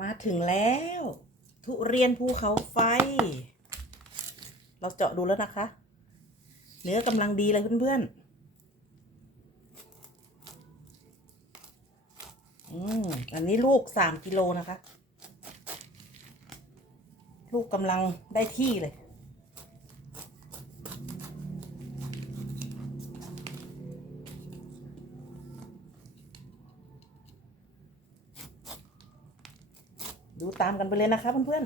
มาถึงแล้ว ทุเรียนภูเขาไฟ เราเจาะดูแล้วนะคะ เนื้อกำลังดีเลยเพื่อนๆอืมอันนี้ลูกสามกิโลนะคะ ลูกกำลังได้ที่เลย ดูตามกันไปเลยนะคะเพื่อน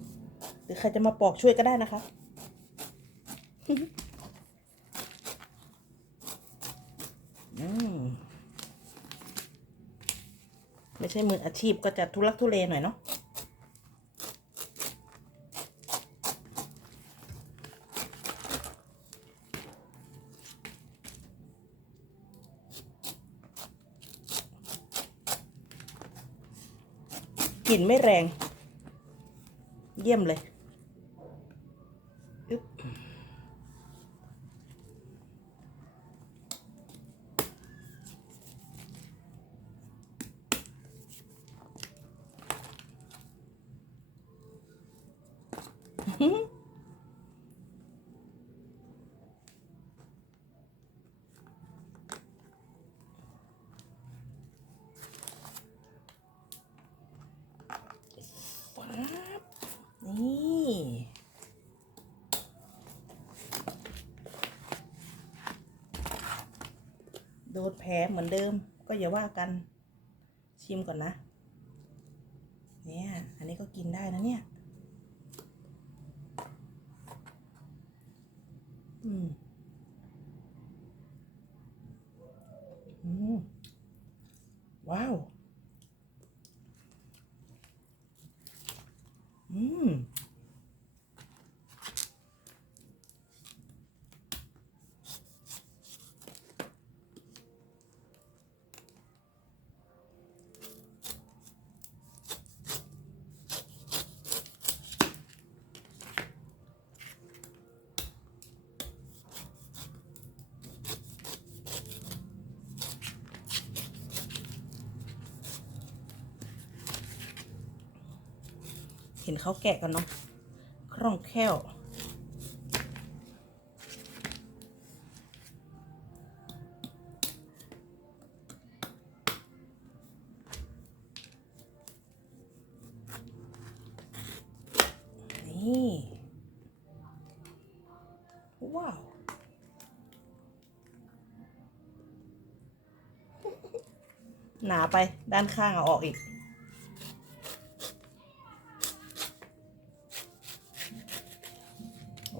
ๆหรือใครจะมาปอกช่วยก็ได้นะคะอืมไม่ใช่มืออาชีพก็จะทุลักทุเลหน่อยเนาะ กลิ่นไม่แรง เยี่ยมเลยอึ๊บ ฟ้าบนี่โดนแผลเหมือนเดิมก็อย่าว่ากันชิมก่อนนะ เนี่ย อันนี้ก็กินได้นะเนี่ย อืม อืม ว้าว อื เห็นเขาแกะกันเนาะคล่องแคล่วนี่ว้าวหนาไปด้านข้างเอาออกอีก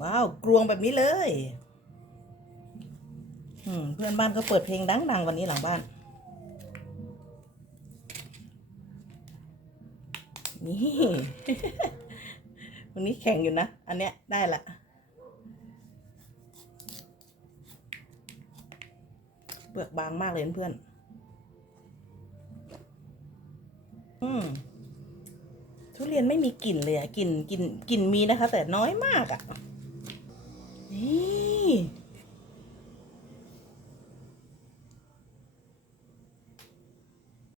ว้าวกรวงแบบนี้เลย อืมเพื่อนบ้านก็เปิดเพลงดังๆวันนี้หลังบ้าน นี่ วันนี้แข่งอยู่นะ อันเนี้ยได้ละเปลือกบางมากเลยเพื่อนอืมทุเรียนไม่มีกลิ่นเลยอะกลิ่นกลิ่นกลิ่นมีนะคะ แต่น้อยมากอะ นี่